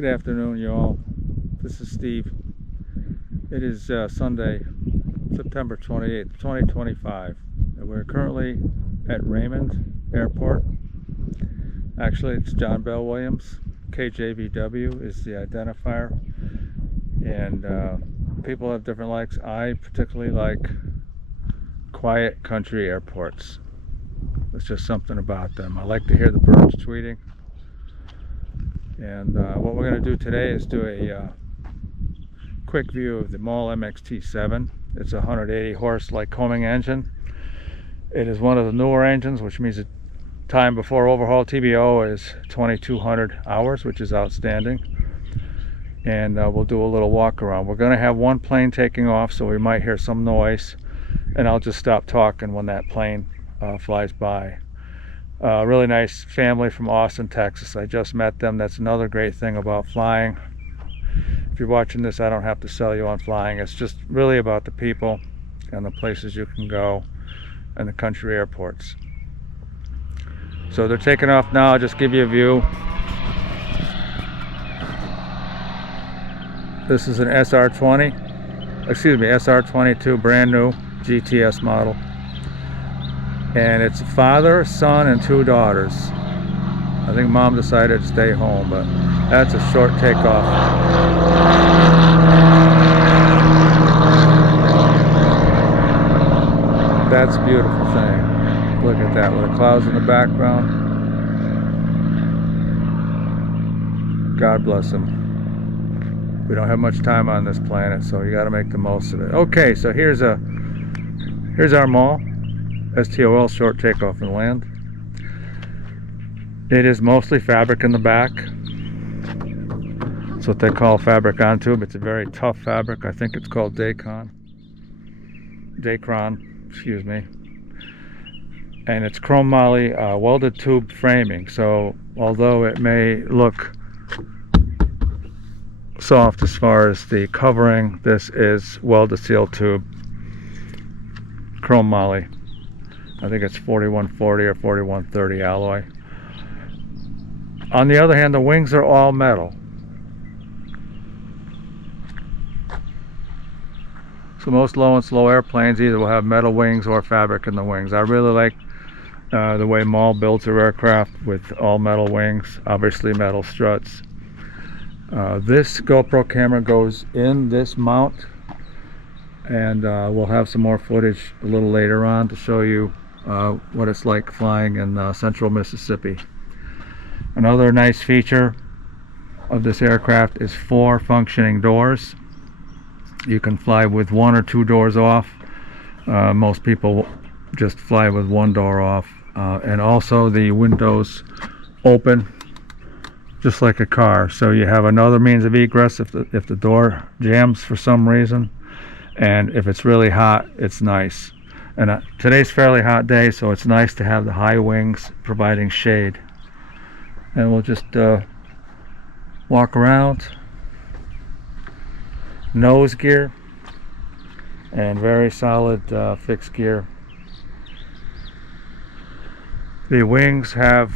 Good afternoon, you all. This is Steve. It is Sunday, September 28th, 2025. And we're currently at Raymond Airport. Actually, it's John Bell Williams. KJVW is the identifier. And people have different likes. I particularly like quiet country airports. There's just something about them. I like to hear the birds tweeting. And what we're going to do today is do a quick view of the Maule MxT-7. It's a 180 horse Lycoming engine. It is one of the newer engines, which means the time before overhaul TBO is 2,200 hours, which is outstanding. And we'll do a little walk around. We're going to have one plane taking off, so we might hear some noise, and I'll just stop talking when that plane flies by. Really nice family from Austin, Texas. I just met them. That's another great thing about flying. If you're watching this, I don't have to sell you on flying. It's just really about the people and the places you can go and the country airports. So they're taking off now. I'll just give you a view. This is an SR22, brand new GTS model. And it's a father, son, and two daughters. I think mom decided to stay home, but that's a short takeoff. That's a beautiful thing. Look at that, with the clouds in the background. God bless them. We don't have much time on this planet, so you got to make the most of it. Okay, so here's our Maule. STOL, short takeoff and land. It is mostly fabric in the back. That's what they call fabric on tube. It's a very tough fabric. I think it's called Dacron, excuse me. And it's chrome moly welded tube framing. So although it may look soft as far as the covering, this is welded steel tube, chrome moly. I think it's 4140 or 4130 alloy. On the other hand, the wings are all metal. So most low and slow airplanes either will have metal wings or fabric in the wings. I really like the way Maule builds their aircraft with all metal wings, obviously metal struts. This GoPro camera goes in this mount, and we'll have some more footage a little later on to show you what it's like flying in central Mississippi. Another nice feature of this aircraft is 4 functioning doors. You can fly with 1 or 2 doors off. Most people just fly with 1 door off, and also the windows open just like a car, so you have another means of egress if the door jams for some reason. And if it's really hot, it's nice. And today's a fairly hot day, so it's nice to have the high wings providing shade. And we'll just walk around. Nose gear and very solid fixed gear. The wings have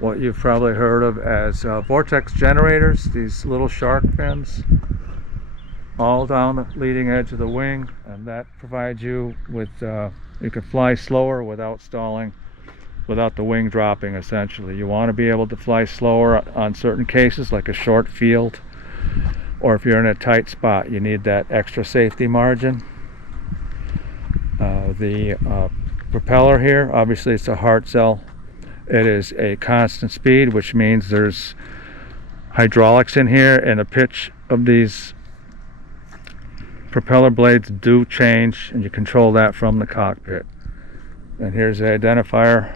what you've probably heard of as vortex generators, these little shark fins, all down the leading edge of the wing, and that provides you with you can fly slower without stalling, without the wing dropping. Essentially, you want to be able to fly slower on certain cases, like a short field, or if you're in a tight spot, you need that extra safety margin. The propeller here, obviously it's a Hartzell. It is a constant speed, which means there's hydraulics in here, and the pitch of these propeller blades do change, and you control that from the cockpit. And here's the identifier.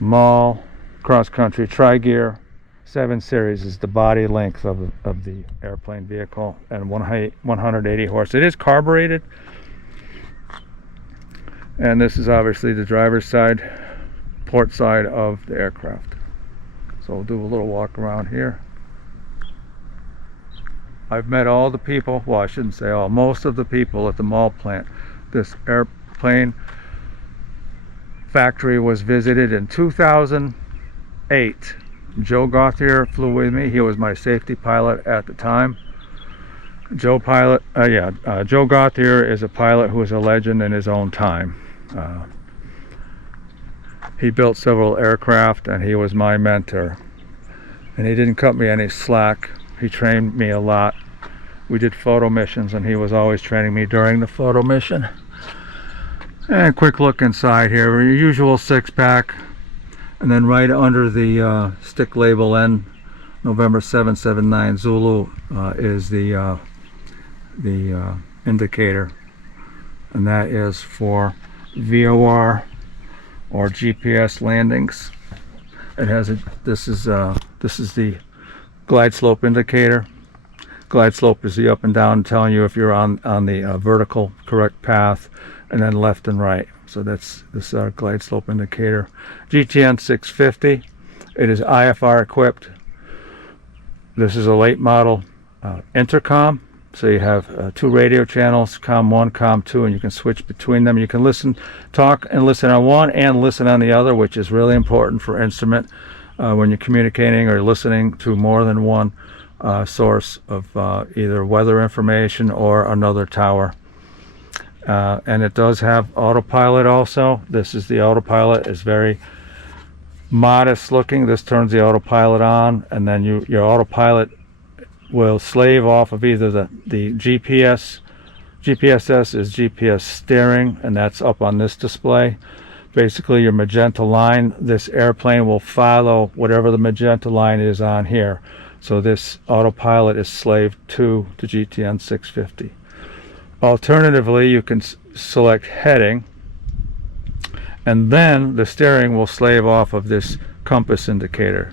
Maule cross country tri-gear 7 series is the body length of the airplane vehicle, and 180 horse. It is carbureted, and this is obviously the driver's side, port side of the aircraft. So we'll do a little walk around here. I've met all the people, well, I shouldn't say all, most of the people at the Maule plant. This airplane factory was visited in 2008 Joe Gauthier flew with me. He was my safety pilot at the time. Joe Gauthier is a pilot who is a legend in his own time. He built several aircraft and he was my mentor. And he didn't cut me any slack. He trained me a lot. We did photo missions and he was always training me during the photo mission. And quick look inside here, your usual 6-pack. And then right under the stick label N, November 779 Zulu, is the indicator, and that is for VOR or GPS landings. It has this is the glide slope indicator. Glide slope is the up and down, telling you if you're on the vertical correct path, and then left and right. So this is our glide slope indicator. GTN 650. It is IFR equipped. This is a late model intercom. So you have 2 radio channels, COM1, COM2, and you can switch between them. You can talk and listen on one and listen on the other, which is really important for instrument when you're communicating or listening to more than one source of either weather information or another tower. And it does have autopilot also. This is the autopilot. It's very modest looking. This turns the autopilot on, and then your autopilot will slave off of either the GPS. GPSS is GPS steering, and that's up on this display. Basically your magenta line, this airplane will follow whatever the magenta line is on here. So this autopilot is slaved to the GTN 650. Alternatively, you can select heading, and then the steering will slave off of this compass indicator,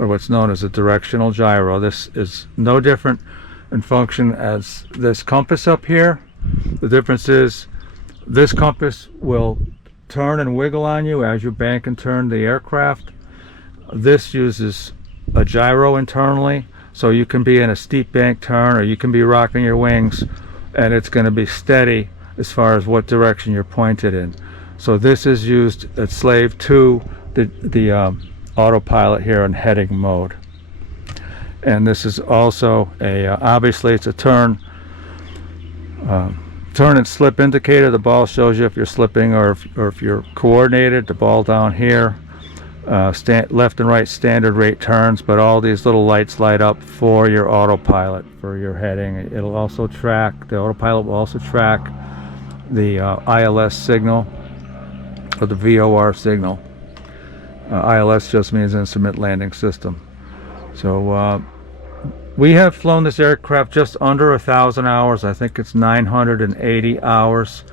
or what's known as a directional gyro. This is no different in function as this compass up here. The difference is this compass will turn and wiggle on you as you bank and turn the aircraft. This uses a gyro internally, so you can be in a steep bank turn or you can be rocking your wings, and it's going to be steady as far as what direction you're pointed in. So this is used, it's slave to the autopilot here in heading mode. And this is also obviously it's a turn and slip indicator. The ball shows you if you're slipping or if you're coordinated. The ball down here, left and right standard rate turns, but all these little lights light up for your autopilot, for your heading. It'll also track, the autopilot will also track the ILS signal or the VOR signal. ILS just means Instrument Landing System. So we have flown this aircraft just under 1,000 hours. I think it's 980 hours.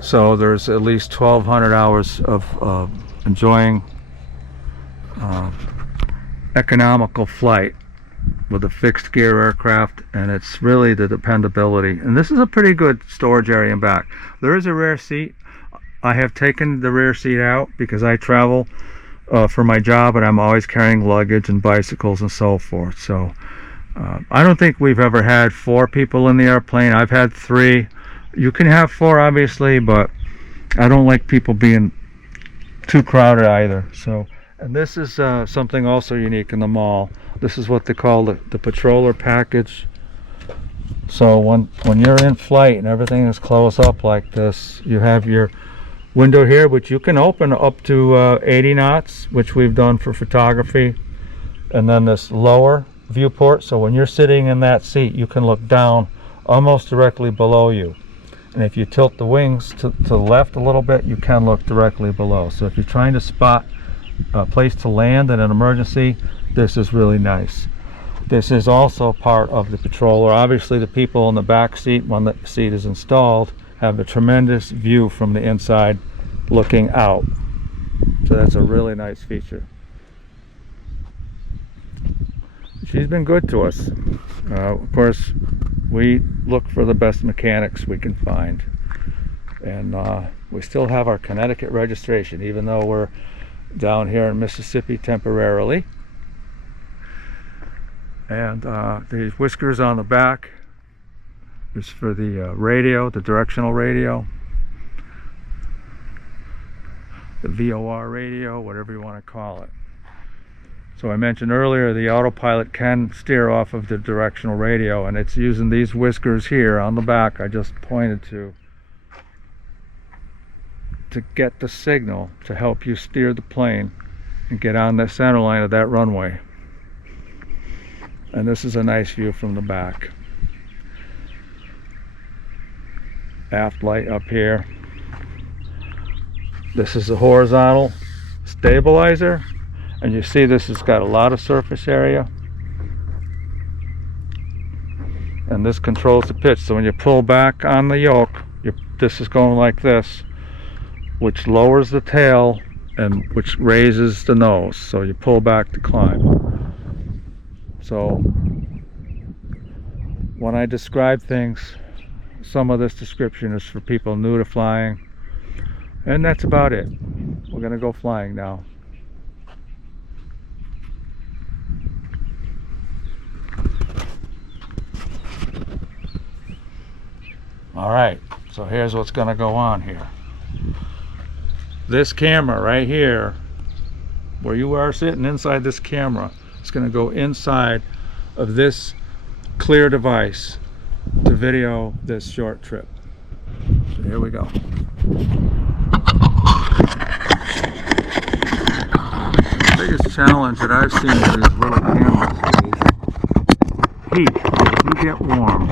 So there's at least 1,200 hours of enjoying economical flight with a fixed gear aircraft, and it's really the dependability. And this is a pretty good storage area in back. There is a rear seat. I have taken the rear seat out because I travel for my job, and I'm always carrying luggage and bicycles and so forth. So I don't think we've ever had 4 people in the airplane. I've had 3. You can have 4 obviously, but I don't like people being too crowded either. So, and this is something also unique in the Maule. This is what they call the patroller package. So when you're in flight and everything is closed up like this, you have your window here, which you can open up to 80 knots, which we've done for photography, and then this lower viewport, so when you're sitting in that seat you can look down almost directly below you, and if you tilt the wings to the left a little bit, you can look directly below. So if you're trying to spot a place to land in an emergency, this is really nice. This is also part of the patroller. Obviously the people in the back seat, when the seat is installed, have a tremendous view from the inside looking out. So that's a really nice feature. She's been good to us. Of course, we look for the best mechanics we can find. And we still have our Connecticut registration, even though we're down here in Mississippi temporarily. And the whiskers on the back is for the radio, the directional radio, the VOR radio, whatever you want to call it. So I mentioned earlier the autopilot can steer off of the directional radio, and it's using these whiskers here on the back I just pointed to get the signal to help you steer the plane and get on the center line of that runway. And this is a nice view from the back. Aft light up here. This is a horizontal stabilizer, and you see this has got a lot of surface area, and this controls the pitch. So when you pull back on the yoke, this is going like this, which lowers the tail and which raises the nose, so you pull back to climb. So when I describe things, some of this description is for people new to flying, and that's about it. We're gonna go flying now. Alright, so here's what's gonna go on here. This camera right here, where you are sitting inside this camera, is gonna go inside of this clear device to video this short trip. So here we go. The biggest challenge that I've seen with these little cameras is heat. If you get warm,